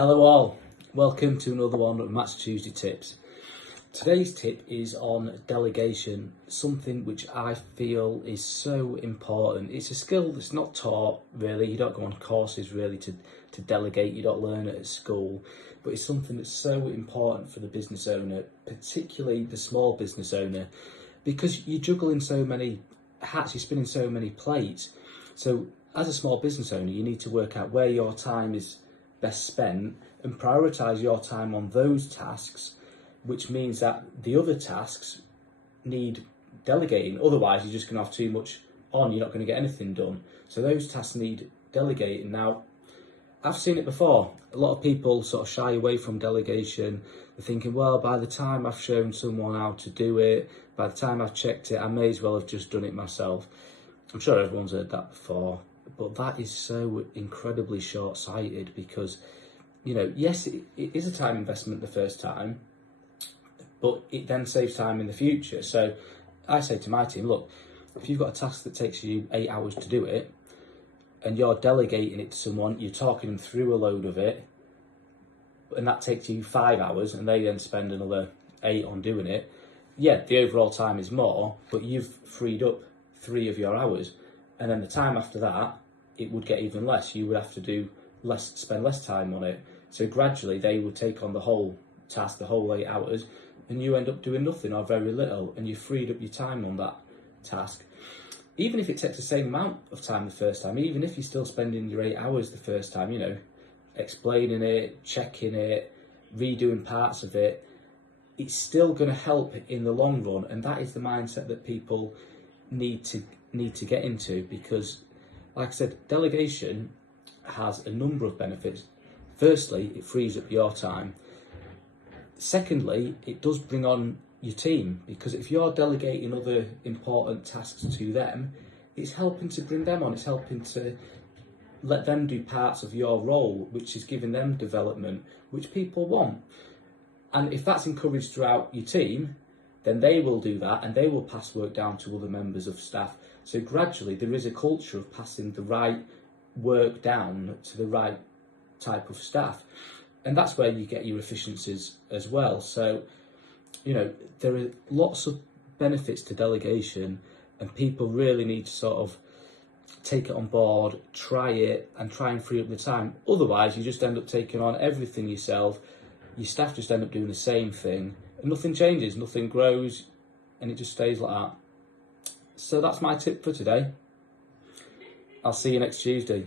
Hello all, welcome to another one of Match Tuesday tips. Today's tip is on delegation, something which I feel is so important. It's a skill that's not taught really, you don't go on courses really to delegate, you don't learn it at school, but it's something that's so important for the business owner, particularly the small business owner, because you're juggling so many hats, you're spinning so many plates. So as a small business owner, you need to work out where your time is best spent and prioritise your time on those tasks, which means that the other tasks need delegating. Otherwise, you're just going to have too much on, you're not going to get anything done. So those tasks need delegating. Now, I've seen it before. A lot of people sort of shy away from delegation. They're thinking, well, by the time I've shown someone how to do it, by the time I've checked it, I may as well have just done it myself. I'm sure everyone's heard that before. But that is so incredibly short-sighted because, you know, yes, it is a time investment the first time, but it then saves time in the future. So I say to my team, look, if you've got a task that takes you 8 hours to do it, and you're delegating it to someone, you're talking them through a load of it, and that takes you 5 hours, and they then spend another 8 on doing it, yeah, the overall time is more, but you've freed up 3 of your hours. And then the time after that, it would get even less. You would have to do less, spend less time on it. So gradually they would take on the whole task, the whole 8 hours, and you end up doing nothing or very little, and you freed up your time on that task. Even if it takes the same amount of time the first time, even if you're still spending your 8 hours the first time, you know, explaining it, checking it, redoing parts of it, it's still going to help in the long run. And that is the mindset that people need to get into, because like I said, delegation has a number of benefits. Firstly, it frees up your time. Secondly, it does bring on your team, because if you're delegating other important tasks to them, it's helping to bring them on, it's helping to let them do parts of your role, which is giving them development, which people want. And if that's encouraged throughout your team, then they will do that and they will pass work down to other members of staff. So gradually there is a culture of passing the right work down to the right type of staff. And that's where you get your efficiencies as well. So, you know, there are lots of benefits to delegation, and people really need to sort of take it on board, try it, and try and free up the time. Otherwise, you just end up taking on everything yourself. Your staff just end up doing the same thing, and nothing changes, nothing grows, and it just stays like that. So that's my tip for today. I'll see you next Tuesday.